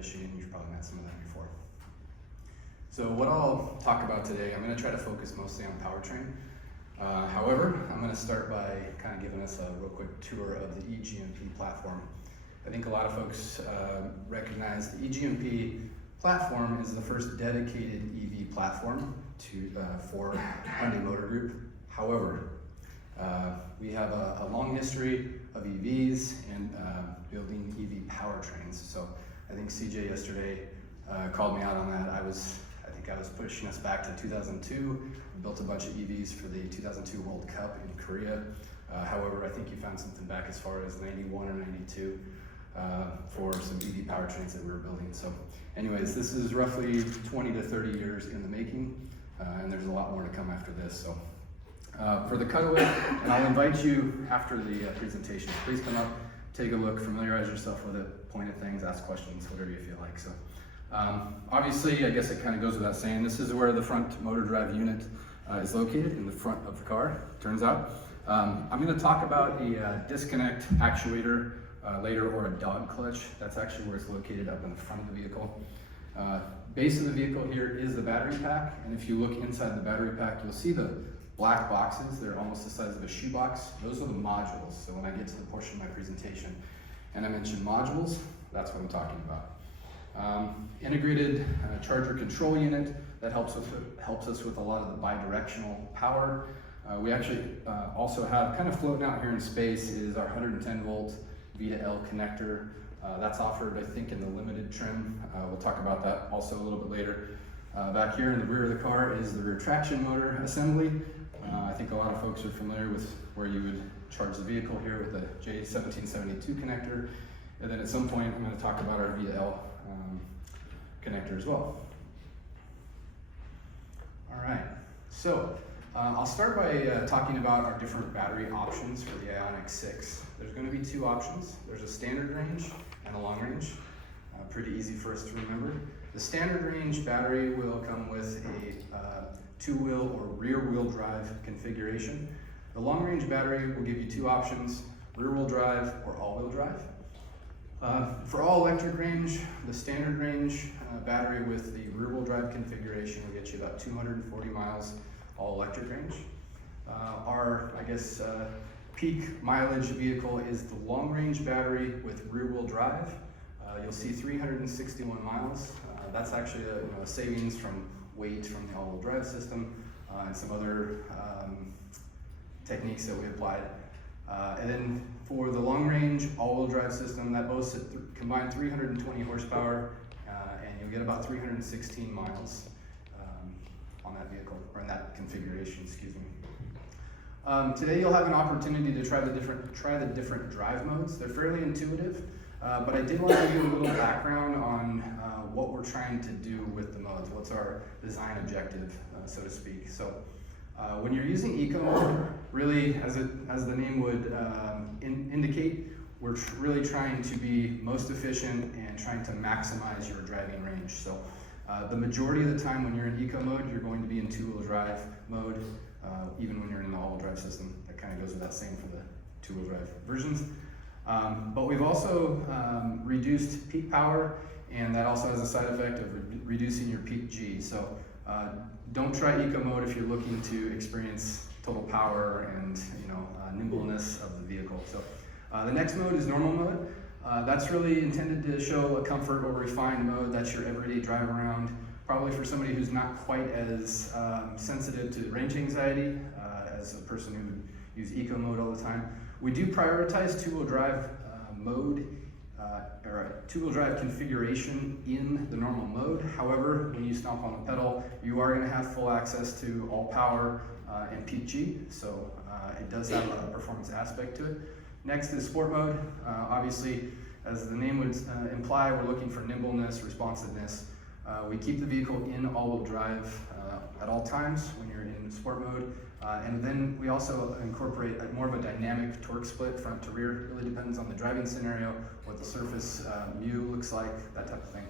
Michigan, you've probably met some of them before. So what I'll talk about today, I'm going to try to focus mostly on powertrain. However, I'm going to start by kind of giving us a real quick tour of the eGMP platform. I think a lot of folks recognize the eGMP platform is the first dedicated EV platform for Hyundai Motor Group. However, we have a long history of EVs and building EV powertrains. So I think CJ yesterday called me out on that. I think I was pushing us back to 2002. We built a bunch of EVs for the 2002 World Cup in Korea. However, I think you found something back as far as 91 or 92 for some EV powertrains that we were building. So anyways, this is roughly 20 to 30 years in the making, and there's a lot more to come after this. So for the cutaway, and I'll invite you after the presentation, please come up, take a look, familiarize yourself with it, point at things, ask questions, whatever you feel like. So obviously, I guess it kind of goes without saying, this is where the front motor drive unit is located, in the front of the car, turns out. I'm going to talk about a disconnect actuator later, or a dog clutch. That's actually where it's located, up in the front of the vehicle. Base of the vehicle here is the battery pack, and if you look inside the battery pack, you'll see the black boxes. They're almost the size of a shoebox. Those are the modules. So when I get to the portion of my presentation and I mention modules, that's what I'm talking about. Integrated charger control unit that helps us with a lot of the bidirectional power. We actually also have, kind of floating out here in space, is our 110 volt V2L connector. That's offered, I think, in the limited trim. We'll talk about that also a little bit later. Back here in the rear of the car is the rear traction motor assembly. I think a lot of folks are familiar with where you would charge the vehicle here with the J1772 connector. And then at some point, I'm going to talk about our V2L connector as well. All right, so I'll start by talking about our different battery options for the Ioniq 6. There's going to be two options. There's a standard range and a long range. Pretty easy for us to remember. The standard range battery will come with a two-wheel or rear-wheel drive configuration. The long-range battery will give you two options, rear-wheel drive or all-wheel drive. For all-electric range, the standard range battery with the rear-wheel drive configuration will get you about 240 miles all-electric range. Our, peak mileage vehicle is the long-range battery with rear-wheel drive. You'll see 361 miles. That's actually a savings from weight from the all-wheel drive system and some other techniques that we applied. And then for the long-range all-wheel drive system, that boasts a combined 320 horsepower, and you'll get about 316 miles on that vehicle, or in that configuration, excuse me. Today you'll have an opportunity to try the different drive modes. They're fairly intuitive, but I did want to give you a little background on what we're trying to do with the modes. What's our design objective, so to speak. So when you're using eco mode, really, as the name would indicate, we're really trying to be most efficient and trying to maximize your driving range. So the majority of the time when you're in eco mode, you're going to be in two-wheel drive mode, even when you're in the all-wheel drive system. That kind of goes without saying for the two-wheel drive versions. But we've also reduced peak power, and that also has a side effect of reducing your peak G. So don't try eco mode if you're looking to experience total power and nimbleness of the vehicle. So the next mode is normal mode. That's really intended to show a comfort or refined mode. That's your everyday drive around, probably for somebody who's not quite as sensitive to range anxiety as a person who would use eco mode all the time. We do prioritize two-wheel drive mode, or a two-wheel drive configuration in the normal mode. However, when you stomp on the pedal, you are going to have full access to all power and peak G, so it does have a performance aspect to it. Next is sport mode. Obviously, as the name would imply, we're looking for nimbleness, responsiveness. We keep the vehicle in all-wheel drive at all times when you're in sport mode. And then we also incorporate more of a dynamic torque split front to rear. It really depends on the driving scenario, what the surface view looks like, that type of thing.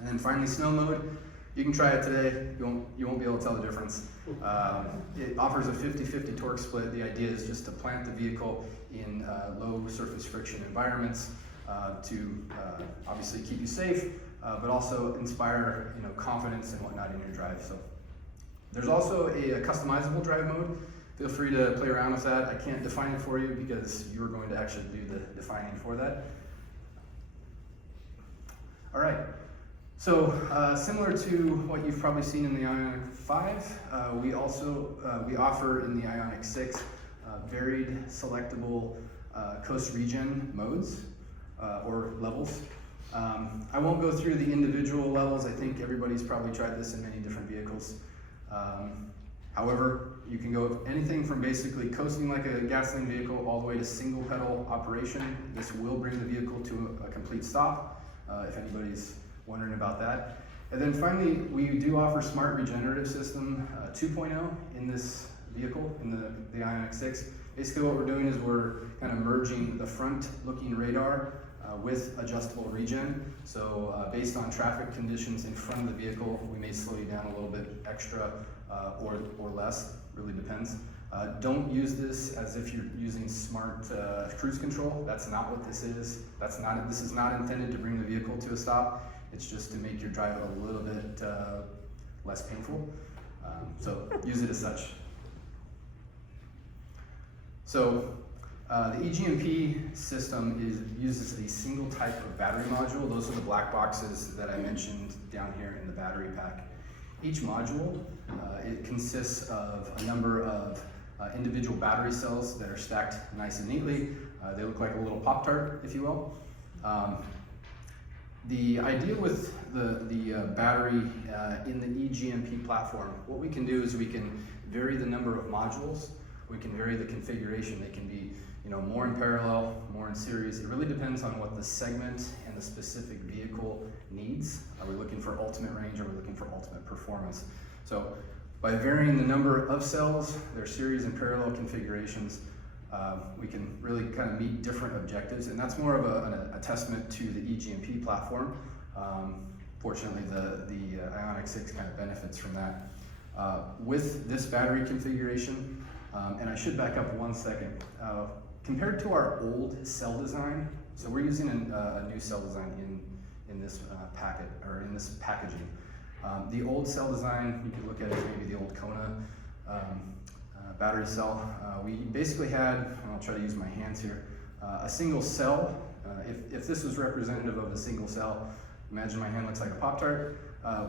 And then finally, snow mode. You can try it today. You won't be able to tell the difference. It offers a 50-50 torque split. The idea is just to plant the vehicle in low surface friction environments to obviously keep you safe, but also inspire confidence and whatnot in your drive. So there's also a customizable drive mode. Feel free to play around with that. I can't define it for you because you're going to actually do the defining for that. All right. So similar to what you've probably seen in the Ioniq 5, we offer in the Ioniq 6 varied selectable coast regen modes or levels. I won't go through the individual levels. I think everybody's probably tried this in many different vehicles. However, you can go anything from basically coasting like a gasoline vehicle all the way to single pedal operation. This will bring the vehicle to a complete stop, if anybody's wondering about that. And then finally, we do offer Smart Regenerative System 2.0 in this vehicle, in the Ioniq 6. Basically what we're doing is we're kind of merging the front-looking radar with adjustable regen. So based on traffic conditions in front of the vehicle, we may slow you down a little bit extra or less, really depends. Don't use this as if you're using smart cruise control. That's not what this is. This is not intended to bring the vehicle to a stop. It's just to make your drive a little bit less painful. So use it as such. So the EGMP system uses a single type of battery module. Those are the black boxes that I mentioned down here in the battery pack. Each module, it consists of a number of individual battery cells that are stacked nice and neatly. They look like a little Pop-Tart, if you will. The idea with the battery in the EGMP platform, what we can do is we can vary the number of modules. We can vary the configuration. They can be more in parallel, more in series. It really depends on what the segment and the specific vehicle needs. Are we looking for ultimate range? Are we looking for ultimate performance? So by varying the number of cells, their series and parallel configurations, we can really kind of meet different objectives, and that's more of a testament to the EGMP platform. Fortunately, the Ioniq 6 kind of benefits from that. With this battery configuration, and I should back up 1 second. Compared to our old cell design, so we're using a new cell design in this packet, or in this packaging. The old cell design, you could look at it as maybe the old Kona battery cell. We basically had, and I'll try to use my hands here, a single cell. If this was representative of a single cell, imagine my hand looks like a Pop-Tart.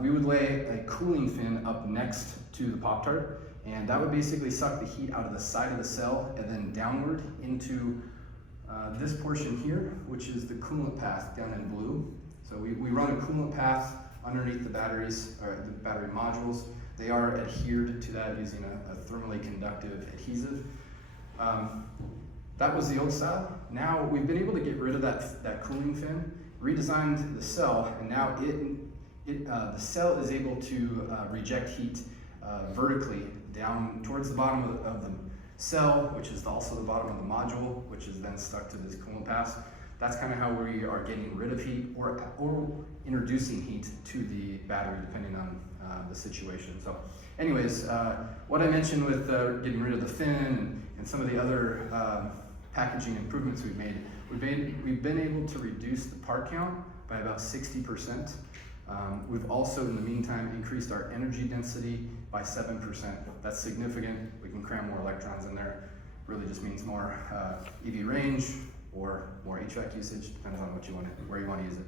We would lay a cooling fin up next to the Pop-Tart, and that would basically suck the heat out of the side of the cell and then downward into this portion here, which is the coolant path down in blue. So we run a coolant path underneath the batteries, or the battery modules. They are adhered to that using a thermally conductive adhesive. That was the old style. Now we've been able to get rid of that cooling fin, redesigned the cell, and now the cell is able to reject heat vertically down towards the bottom of the cell, which is also the bottom of the module, which is then stuck to this coolant path. That's kind of how we are getting rid of heat or introducing heat to the battery, depending on the situation. So anyways, what I mentioned with getting rid of the fin and some of the other packaging improvements we've made, we've been able to reduce the part count by about 60%. We've also, in the meantime, increased our energy density by 7%. That's significant. We can cram more electrons in there. Really just means more EV range or more HVAC usage, depends on where you want to use it.